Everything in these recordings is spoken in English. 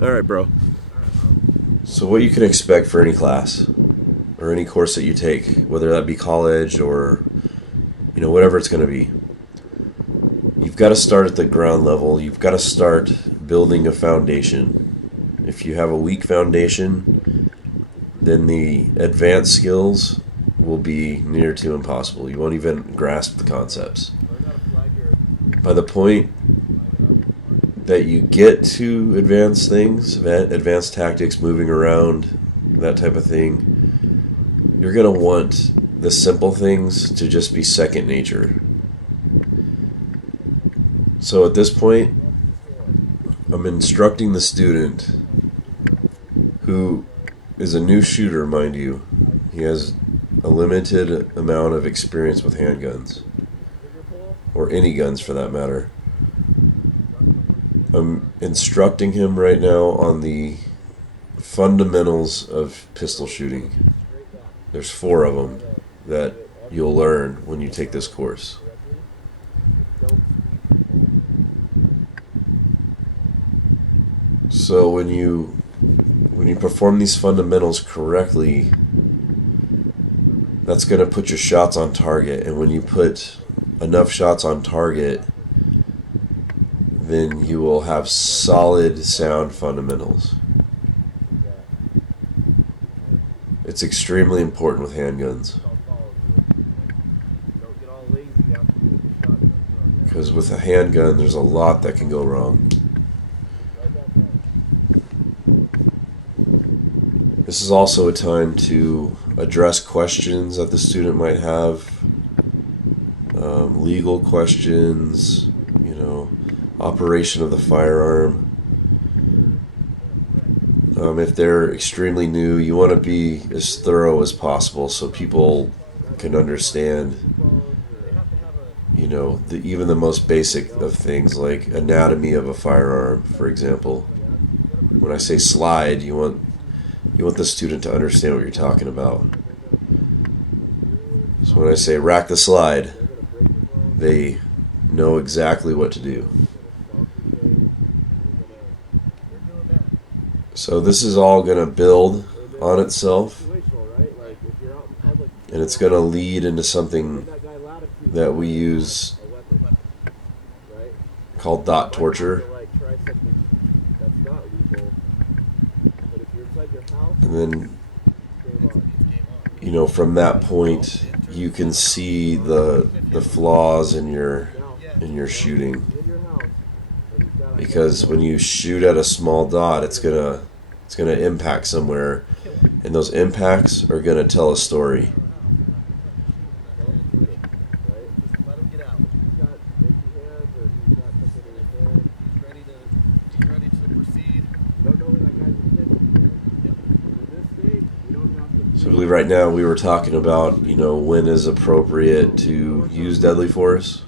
All right, bro. So, what you can expect for any class or any course that you take, whether that be college or whatever it's going to be, you've got to start at the ground level. You've got to start building a foundation. If you have a weak foundation, then the advanced skills will be near to impossible. You won't even grasp the concepts. By the point that you get to advanced things, advanced tactics, moving around, that type of thing, you're going to want the simple things to just be second nature. So at this point, I'm instructing the student who is a new shooter, mind you. He has a limited amount of experience with handguns, or any guns for that matter. I'm instructing him right now on the fundamentals of pistol shooting. There's 4 of them that you'll learn when you take this course. So when you perform these fundamentals correctly, that's going to put your shots on target. And when you put enough shots on target, then you will have solid sound fundamentals. It's extremely important with handguns. Because with a handgun, there's a lot that can go wrong. This is also a time to address questions that the student might have, legal questions, operation of the firearm. If they're extremely new, you want to be as thorough as possible so people can understand, even the most basic of things like anatomy of a firearm, for example. When I say slide, you want the student to understand what you're talking about. So when I say rack the slide, they know exactly what to do. So this is all going to build on itself, and it's going to lead into something that we use called dot torture. And then, from that point, you can see the flaws in your shooting. Because when you shoot at a small dot, it's gonna impact somewhere, and those impacts are gonna tell a story. So I believe right now we were talking about, when is appropriate to use deadly force.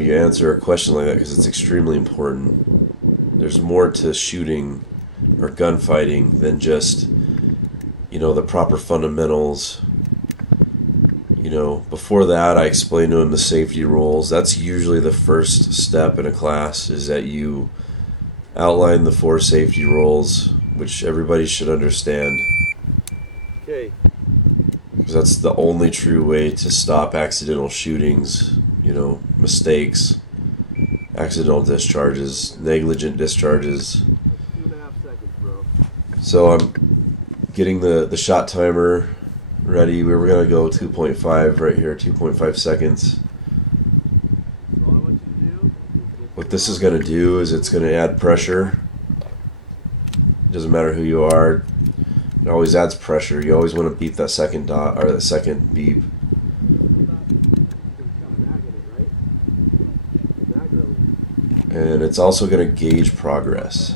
You answer a question like that because it's extremely important. There's more to shooting or gunfighting than just, the proper fundamentals. Before that, I explained to him the safety rules. That's usually the first step in a class, is that you outline the 4 safety rules, which everybody should understand. Okay. Because that's the only true way to stop accidental shootings, mistakes, accidental discharges, negligent discharges. 2.5 seconds, bro. So I'm getting the shot timer ready. We were going to go 2.5 right here, 2.5 seconds. What this is going to do is it's going to add pressure. It doesn't matter who you are. It always adds pressure. You always want to beat that second dot or the second beep. And it's also going to gauge progress.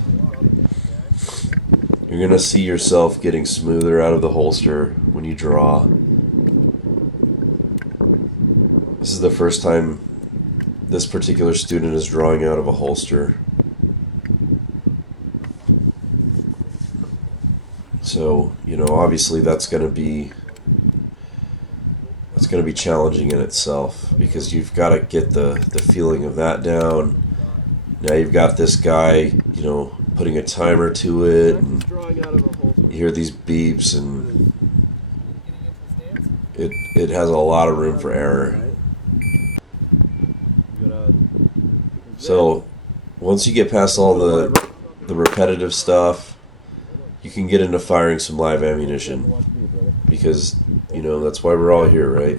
You're going to see yourself getting smoother out of the holster when you draw. This is the first time this particular student is drawing out of a holster. So, obviously that's going to be challenging in itself, because you've got to get the feeling of that down. Now you've got this guy, you know, putting a timer to it, and Drawing out of a holster. you hear these beeps, and it has a lot of room for error. So once you get past all the repetitive stuff, you can get into firing some live ammunition, because, you know, that's why we're all here, right?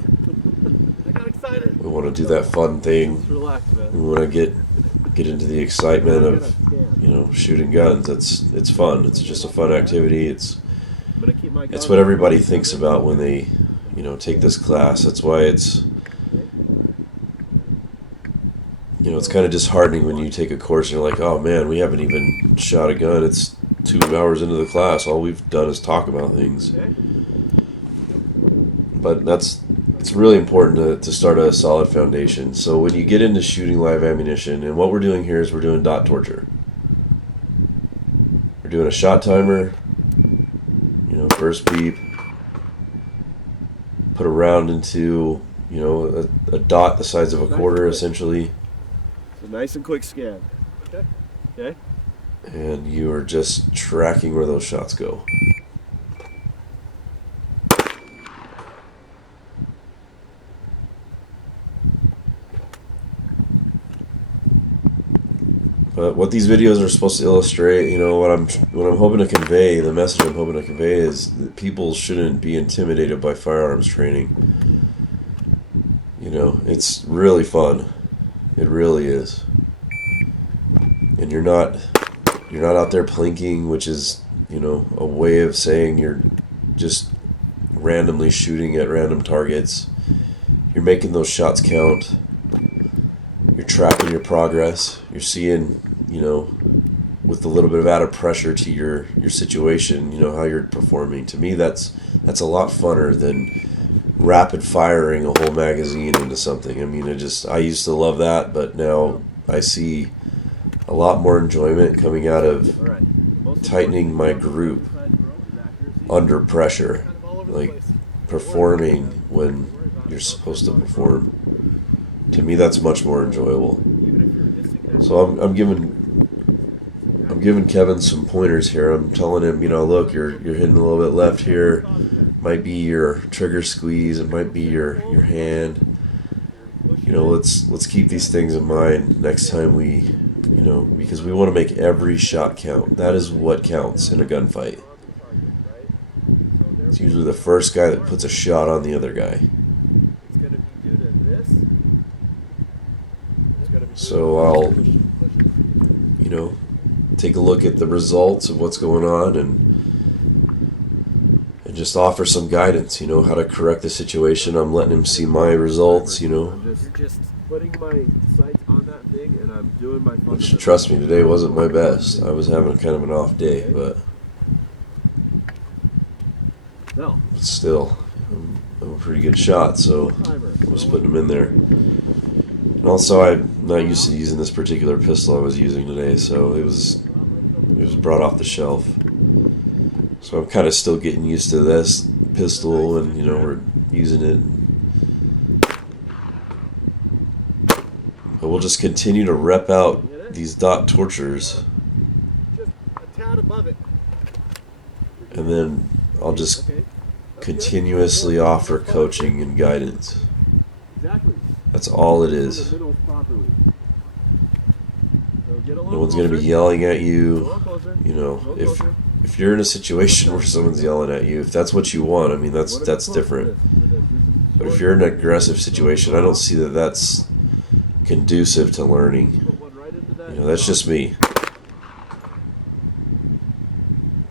I got excited. We want to do that fun thing. Relax, man. We want to get into the excitement of, you know, shooting guns. It's fun. It's just a fun activity. It's what everybody thinks about when they, you know, take this class. That's why it's, you know, it's kind of disheartening when you take a course and you're like, oh man, we haven't even shot a gun. It's 2 hours into the class. All we've done is talk about things. But it's really important to start a solid foundation. So when you get into shooting live ammunition, and what we're doing here is we're doing dot torture. We're doing a shot timer, you know, first beep, put a round into, you know, a dot the size of a quarter, essentially. So nice and quick scan. Okay. Okay. And you are just tracking where those shots go. But what these videos are supposed to illustrate, you know, what I'm hoping to convey, the message I'm hoping to convey is that people shouldn't be intimidated by firearms training. You know, it's really fun. It really is. And you're not out there plinking, which is, you know, a way of saying you're just randomly shooting at random targets. You're making those shots count. You're tracking your progress. You're seeing, you know, with a little bit of added pressure to your situation, you know, how you're performing. To me, that's a lot funner than rapid firing a whole magazine into something. I mean, I used to love that, but now I see a lot more enjoyment coming out of tightening my group under pressure, like performing when you're supposed to perform. To me, that's much more enjoyable. So I'm giving Kevin some pointers here. I'm telling him, you know, look, you're hitting a little bit left here. Might be your trigger squeeze. It might be your hand. You know, let's keep these things in mind next time we, you know, because we want to make every shot count. That is what counts in a gunfight. It's usually the first guy that puts a shot on the other guy. So I'll, you know, take a look at the results of what's going on and just offer some guidance, you know, how to correct the situation. I'm letting him see my results, you know. I'm just putting my sights on that thing, and I'm doing my fun. Which, trust me, today wasn't my best. I was having kind of an off day, but still, I'm a pretty good shot, so I was putting them in there. And also, I'm not used to using this particular pistol I was using today, so it was brought off the shelf. So I'm kind of still getting used to this pistol, and, you know, we're using it. But we'll just continue to rep out these dot tortures. Just a tad above it. And then I'll just continuously offer coaching and guidance. That's all it is. No one's going to be yelling at you. You know, if you're in a situation where someone's yelling at you, if that's what you want, I mean, that's different. But if you're in an aggressive situation, I don't see that that's conducive to learning. You know, that's just me.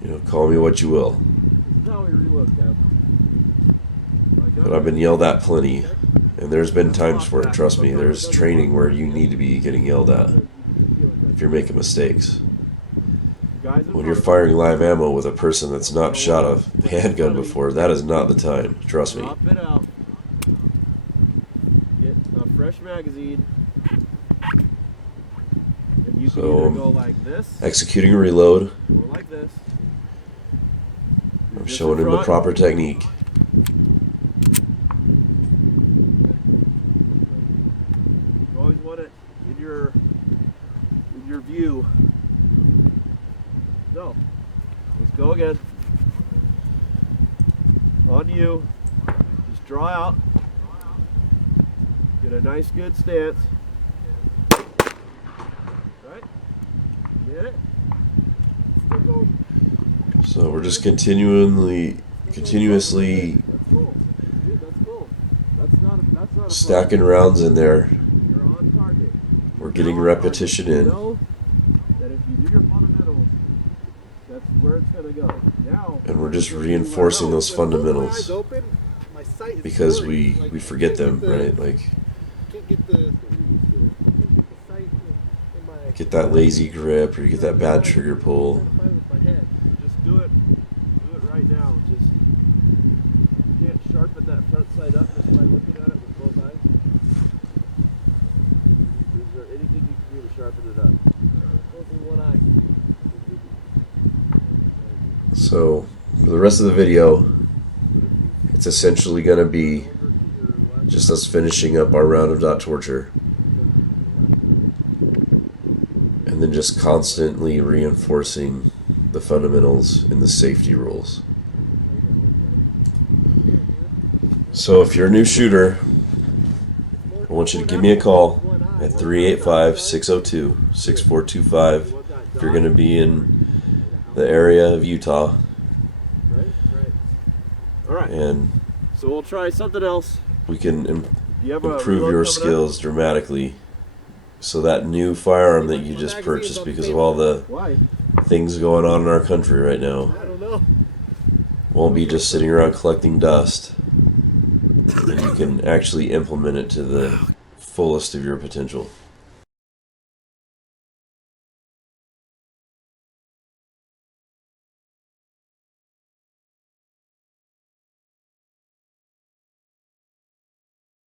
You know, call me what you will. But I've been yelled at plenty. And there's been times for it, trust me. There's training where you need to be getting yelled at if you're making mistakes. When you're firing live ammo with a person that's not shot a handgun before, that is not the time, trust me. Pop it out. Get a fresh magazine. And you can either go like this, executing a reload. Or like this. I'm showing him the proper technique. your view. No. Let's go again. On you. Just draw out. Get a nice good stance. Right? Get it? Still going. So we're just continuously That's cool. Dude, that's cool. That's not a stacking rounds in there. You're on target. We're getting You're on repetition target. in. You know that if you do your fundamentals, that's where it's going to go. Now, And we're just reinforcing those fundamentals Open, my sight is because blurry. we forget them, right? Like Can't get the sight in my. get that lazy grip or you get that bad trigger pull. just do it. Do it right now. Just you can't sharpen that front side up just by looking at it with both eyes. Is there anything you can do to sharpen it up? Closing one eye. So for the rest of the video, it's essentially going to be just us finishing up our round of dot torture and then just constantly reinforcing the fundamentals and the safety rules. So if you're a new shooter, I want you to give me a call at 385-602-6425 if you're going to be in the area of Utah. Right. All right. And So we'll try something else. we can You have a improve reload your coming up? skills dramatically. So that new firearm that you just purchased because of all the Why? things going on in our country right now I don't know. won't be just sitting around collecting dust. And you can actually implement it to the fullest of your potential.